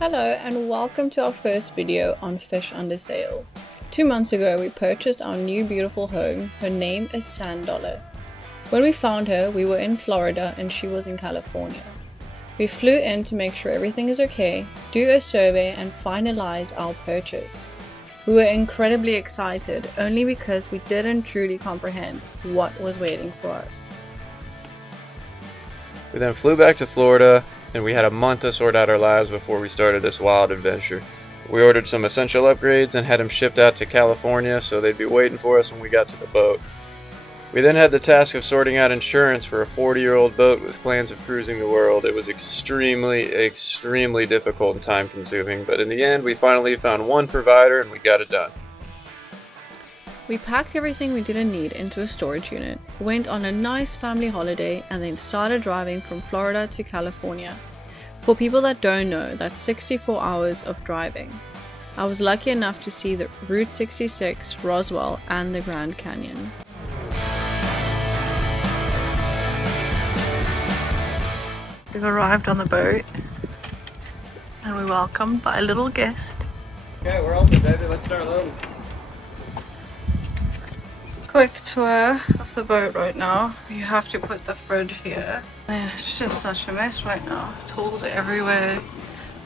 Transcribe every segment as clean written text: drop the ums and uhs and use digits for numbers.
Hello and welcome to our first video on Fish Under Sail. 2 months ago we purchased our new beautiful home. Her name is Sand Dollar. When we found her, we were in Florida and she was in California. We flew in to make sure everything is okay, do a survey and finalize our purchase. We were incredibly excited only because we didn't truly comprehend what was waiting for us. We then flew back to Florida, and we had a month to sort out our lives before we started this wild adventure. We ordered some essential upgrades and had them shipped out to California so they'd be waiting for us when we got to the boat. We then had the task of sorting out insurance for a 40-year-old boat with plans of cruising the world. It was extremely difficult and time-consuming, but in the end we finally found one provider and we got it done. We packed everything we didn't need into a storage unit, went on a nice family holiday, and then started driving from Florida to California. For people that don't know, that's 64 hours of driving. I was lucky enough to see the Route 66, Roswell, and the Grand Canyon. We've arrived on the boat, and we're welcomed by a little guest. Okay, we're open, baby. Let's start loading. Quick tour of the boat right now. You have to put the fridge here. Man, it's just such a mess right now. Tools are everywhere.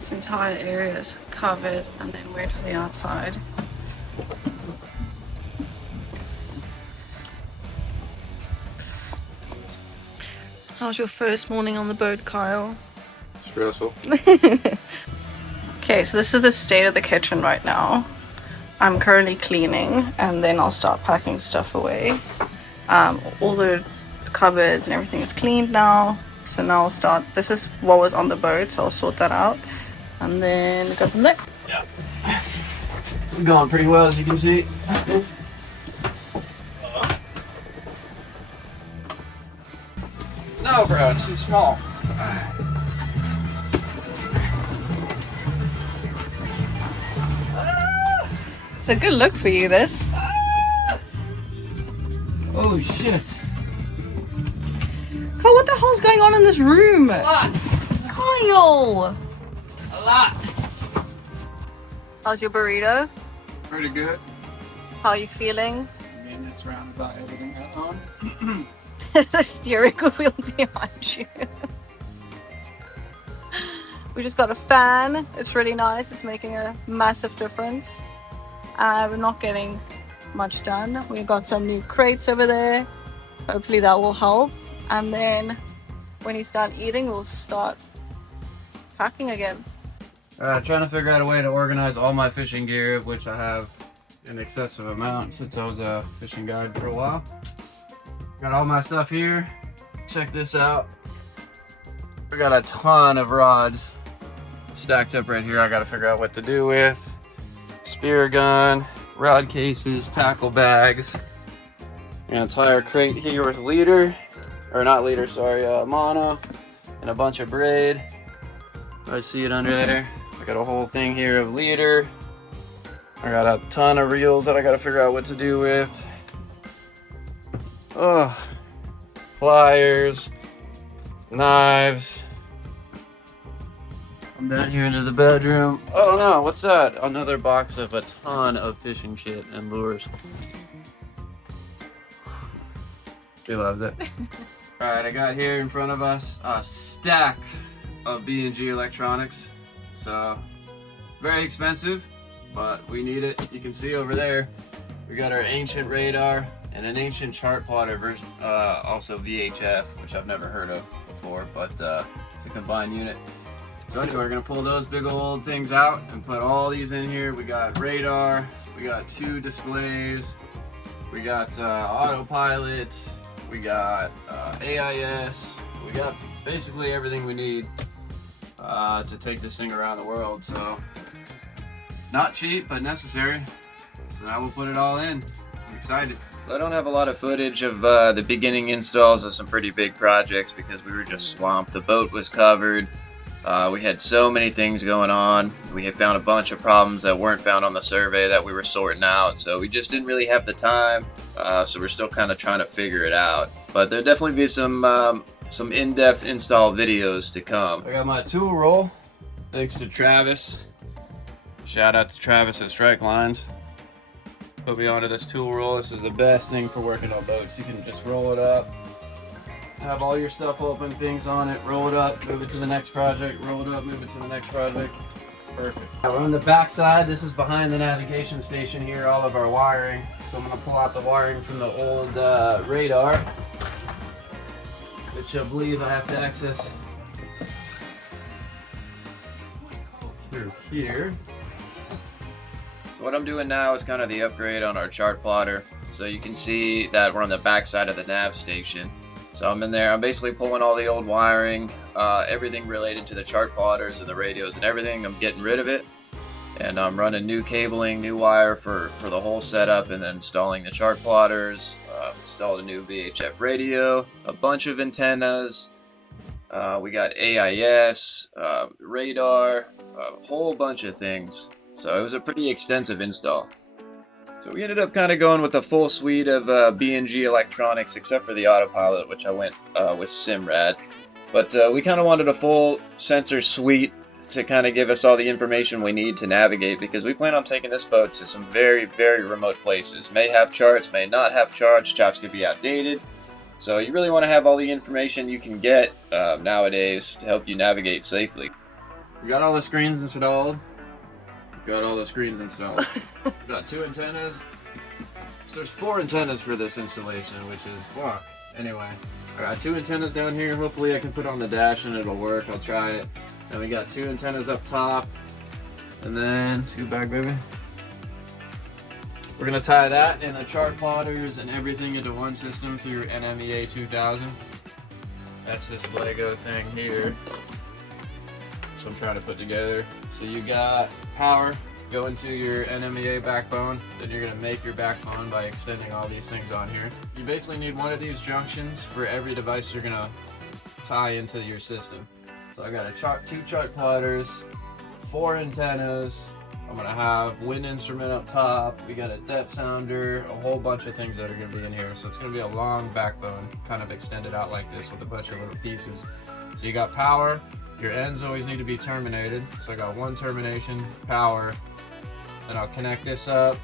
This entire area is covered, and then we're to the outside. How's your first morning on the boat, Kyle? Stressful. Okay, so this is the state of the kitchen right now. I'm currently cleaning and then I'll start packing stuff away. All the cupboards and everything is cleaned now. So now I'll start. This is what was on the boat, so I'll sort that out. And then go from there. Yeah. It's going pretty well, as you can see. No, bro, it's too small. It's a good look for you, this. Oh shit. Kyle, what the hell's going on in this room? A lot. Kyle! A lot. How's your burrito? Pretty good. How are you feeling? I mean, it's round about everything at home. The steering wheel behind you. We just got a fan. It's really nice. It's making a massive difference. We're not getting much done. We got some new crates over there. Hopefully that will help. And then when he's done eating, we'll start packing again. Trying to figure out a way to organize all my fishing gear, of which I have an excessive amount since I was a fishing guide for a while. Got all my stuff here. Check this out. We got a ton of rods stacked up right here. I got to figure out what to do with. Speargun, rod cases, tackle bags, an entire crate here with leader, or not leader, sorry, mono, and a bunch of braid. I see it under there. I got a whole thing here of leader. I got a ton of reels that I got to figure out what to do with. Oh, pliers, knives. I'm down here into the bedroom. Oh no, what's that? Another box of a ton of fishing shit and lures. He loves it. Alright, I got here in front of us a stack of B&G electronics. So, very expensive, but we need it. You can see over there, we got our ancient radar and an ancient chart plotter version, also VHF, which I've never heard of before, but it's a combined unit. So anyway, we're gonna pull those big old things out and put all these in here. We got radar, we got 2 displays, we got autopilot, we got AIS, we got basically everything we need to take this thing around the world. So not cheap, but necessary. So now we'll put it all in. I'm excited. I don't have a lot of footage of the beginning installs of some pretty big projects because we were just swamped. The boat was covered. We had so many things going on. We had found a bunch of problems that weren't found on the survey that we were sorting out, so we just didn't really have the time. So we're still kind of trying to figure it out. But there'll definitely be some in-depth install videos to come. I got my tool roll Thanks to Travis. Shout out to Travis at Strike Lines. Put me onto this tool roll. This is the best thing for working on boats. You can just roll it up, have all your stuff open, things on it, roll it up, move it to the next project, roll it up, move it to the next project. It's perfect. Now we're on the back side. This is behind the navigation station here, all of our wiring. So I'm gonna pull out the wiring from the old radar, which I believe I have to access through here. So what I'm doing now is kind of the upgrade on our chart plotter. So you can see that we're on the back side of the nav station. So I'm in there, I'm basically pulling all the old wiring, everything related to the chart plotters and the radios and everything, I'm getting rid of it. And I'm running new cabling, new wire for the whole setup, and then installing the chart plotters, installed a new VHF radio, a bunch of antennas, we got AIS, radar, a whole bunch of things. So it was a pretty extensive install. So we ended up kind of going with a full suite of B&G electronics, except for the autopilot, which I went with Simrad. But we kind of wanted a full sensor suite to kind of give us all the information we need to navigate, because we plan on taking this boat to some very, very remote places. May have charts, may not have charts, charts could be outdated. So you really want to have all the information you can get nowadays to help you navigate safely. We got all the screens installed. Got two antennas. So there's 4 antennas for this installation, which is fuck. Anyway, I got 2 antennas down here. Hopefully I can put on the dash and it'll work. I'll try it. And we got 2 antennas up top. And then, scoot back, baby. We're gonna tie that and the chart plotters and everything into one system through NMEA 2000. That's this Lego thing here. So I'm trying to put together. So you got power going to your NMEA backbone, then you're going to make your backbone by extending all these things on here. You basically need one of these junctions for every device you're going to tie into your system. So I got 2 chart plotters, 4 antennas, I'm going to have wind instrument up top, we got a depth sounder, a whole bunch of things that are going to be in here. So it's going to be a long backbone, kind of extended out like this with a bunch of little pieces. So you got power. Your ends always need to be terminated. So I got 1 termination, power, then I'll connect this up,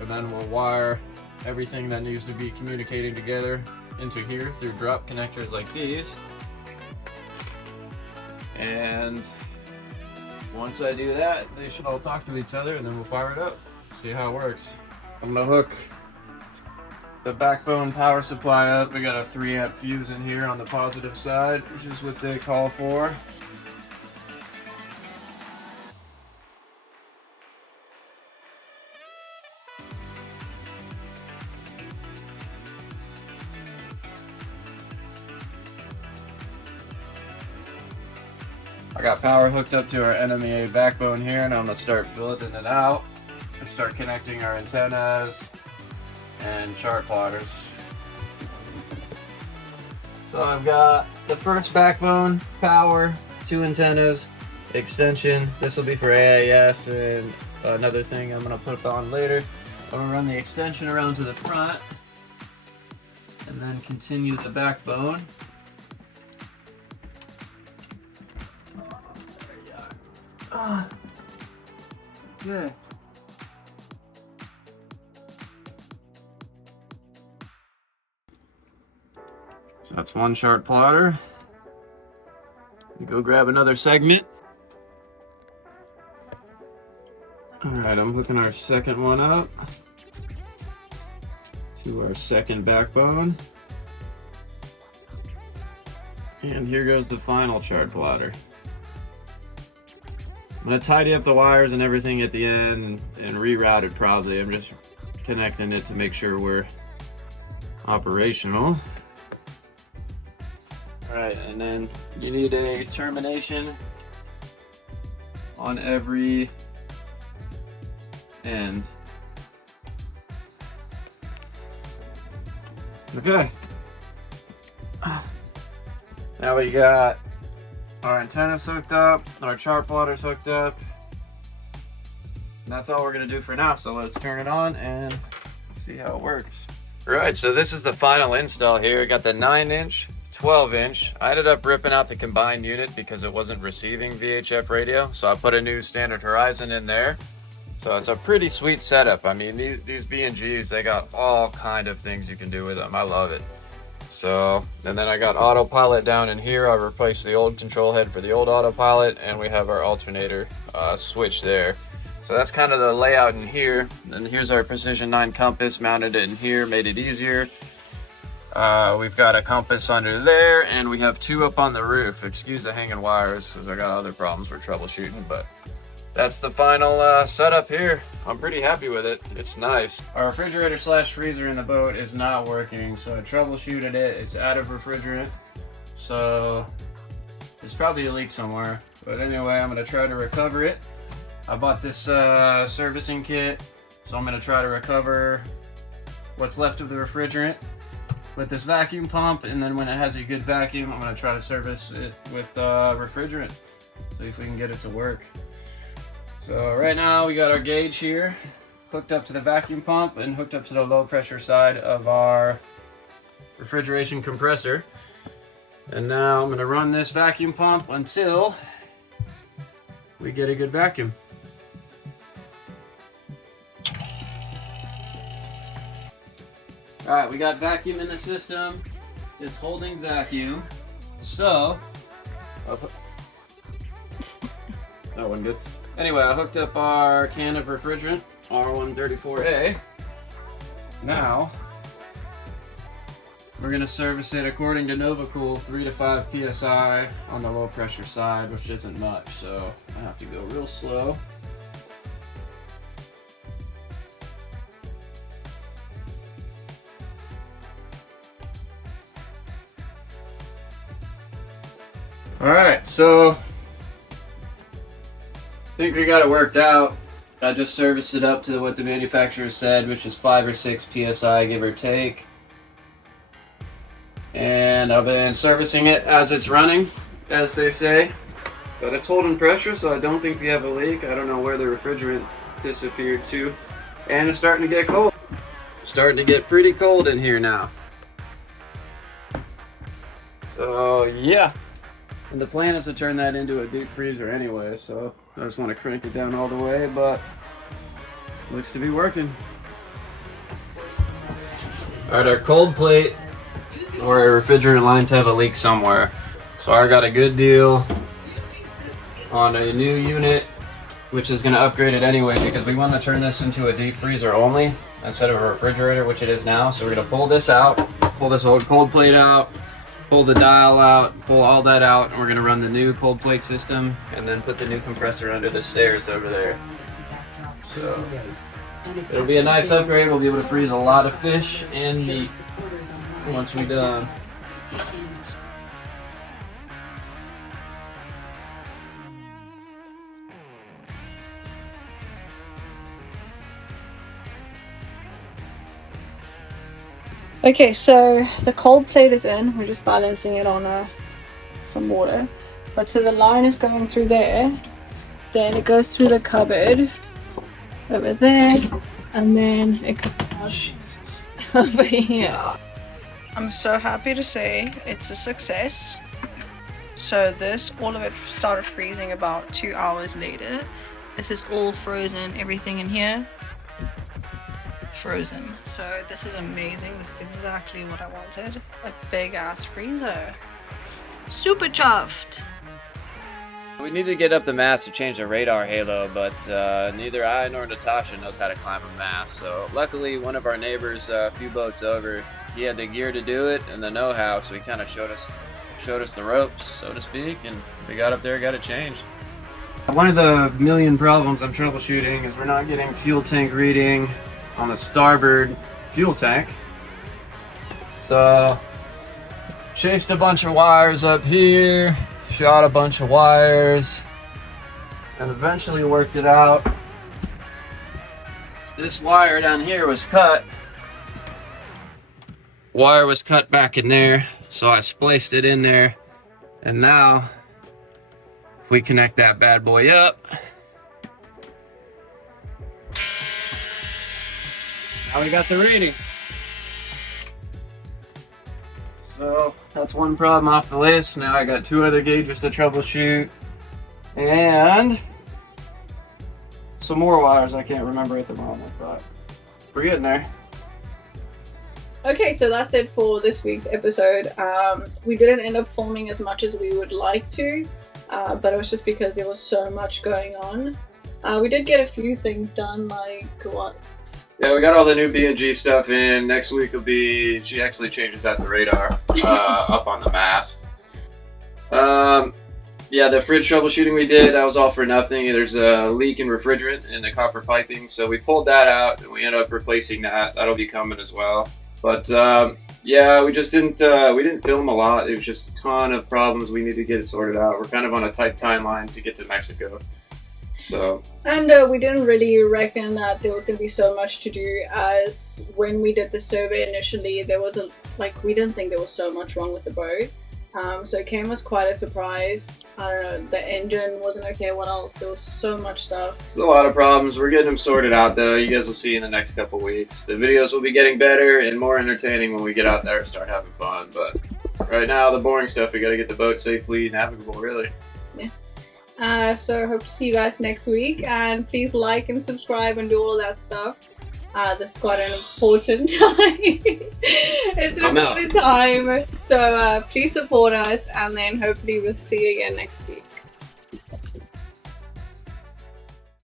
and then we'll wire everything that needs to be communicating together into here through drop connectors like these. And once I do that, they should all talk to each other, and then we'll fire it up, see how it works. I'm gonna hook the backbone power supply up. We got a 3 amp fuse in here on the positive side, which is what they call for. I got power hooked up to our NMEA backbone here, and I'm gonna start building it out and start connecting our antennas and chart plotters. So I've got the first backbone, power, 2 antennas, extension. This will be for AIS and another thing I'm gonna put on later. I'm gonna run the extension around to the front and then continue the backbone. Yeah. So that's 1 chart plotter. We go grab another segment. Alright, I'm hooking our second one up to our second backbone. And here goes the final chart plotter. I'm going to tidy up the wires and everything at the end and reroute it probably. I'm just connecting it to make sure we're operational. Alright, and then you need a termination on every end. Okay. Now we got our antennas hooked up, our chart plotters hooked up. And that's all we're gonna do for now. So let's turn it on and see how it works. All right, so this is the final install here. Got the 9-inch 12-inch. I ended up ripping out the combined unit because it wasn't receiving VHF radio, so I put a new standard Horizon in there. So it's a pretty sweet setup. I mean, these B&Gs, they got all kind of things you can do with them. I love it. So, and then I got autopilot down in here. I replaced the old control head for the old autopilot, and we have our alternator switch there. So that's kind of the layout in here. And here's our Precision 9 compass, mounted it in here, made it easier. We've got a compass under there, and we have two up on the roof. Excuse the hanging wires, because I got other problems we're troubleshooting, but that's the final setup here. I'm pretty happy with it. It's nice. Our refrigerator slash freezer in the boat is not working, so I troubleshooted it. It's out of refrigerant, so there's probably a leak somewhere. But anyway, I'm gonna try to recover it. I bought this servicing kit, so I'm gonna try to recover what's left of the refrigerant with this vacuum pump, and then when it has a good vacuum, I'm gonna try to service it with refrigerant. See if we can get it to work. So right now we got our gauge here hooked up to the vacuum pump and hooked up to the low pressure side of our refrigeration compressor. And now I'm gonna run this vacuum pump until we get a good vacuum. Alright, we got vacuum in the system. It's holding vacuum. So, that wasn't good. Anyway, I hooked up our can of refrigerant, R134A. Now, we're gonna service it according to NovaCool, 3 to 5 PSI on the low pressure side, which isn't much, so I have to go real slow. Alright, so I think we got it worked out. I just serviced it up to what the manufacturer said, which is 5 or 6 PSI, give or take. And I've been servicing it as it's running, as they say. But it's holding pressure, so I don't think we have a leak. I don't know where the refrigerant disappeared to. And it's starting to get cold. Starting to get pretty cold in here now. So, yeah. And the plan is to turn that into a deep freezer anyway, so I just want to crank it down all the way, but looks to be working. Alright, our cold plate or our refrigerant lines have a leak somewhere. So I got a good deal on a new unit, which is going to upgrade it anyway because we want to turn this into a deep freezer only instead of a refrigerator, which it is now. So we're going to pull this out, pull this old cold plate out, pull the dial out, pull all that out, and we're going to run the new cold plate system and then put the new compressor under the stairs over there. So it'll be a nice upgrade. We'll be able to freeze a lot of fish and meat once we're done. Okay, so the cold plate is in. We're just balancing it on some water. But so the line is going through there. Then it goes through the cupboard over there. And then it goes over here. I'm so happy to say it's a success. So this, all of it started freezing about 2 hours later. This is all frozen, everything in here. Frozen. So this is amazing. This is exactly what I wanted. A big ass freezer. Super chuffed. We need to get up the mast to change the radar halo, but neither I nor Natasha knows how to climb a mast. So luckily one of our neighbors a few boats over, he had the gear to do it and the know-how, so he kind of showed us the ropes, so to speak, and we got up there, got it changed. One of the million problems I'm troubleshooting is we're not getting fuel tank reading on the starboard fuel tank. So chased a bunch of wires up here, shot a bunch of wires, and eventually worked it out. This wire down here was cut. Wire was cut back in there, so I spliced it in there, and now if we connect that bad boy up, now we got the reading. So that's one problem off the list. Now I got 2 other gauges to troubleshoot and some more wires I can't remember at the moment, but we're getting there. Okay, so that's it for this week's episode. We didn't end up filming as much as we would like to, but it was just because there was so much going on. We did get a few things done, like what? Yeah, we got all the new B&G stuff in. Next week will be, she actually changes out the radar up on the mast. Yeah, the fridge troubleshooting we did, that was all for nothing. There's a leak in refrigerant in the copper piping, so we pulled that out and we ended up replacing that. That'll be coming as well. But yeah, we just didn't film a lot. It was just a ton of problems we need to get it sorted out. We're kind of on a tight timeline to get to Mexico. So. And we didn't really reckon that there was going to be so much to do, as when we did the survey initially, there was we didn't think there was so much wrong with the boat. So it came as quite a surprise. I don't know, the engine wasn't okay, what else? There was so much stuff. There's a lot of problems. We're getting them sorted out though. You guys will see in the next couple weeks. The videos will be getting better and more entertaining when we get out there and start having fun. But right now, the boring stuff, we got to get the boat safely navigable, really. Yeah. So hope to see you guys next week, and please like and subscribe and do all that stuff. This is quite an important time. It's an important time, so please support us, and then hopefully we'll see you again next week.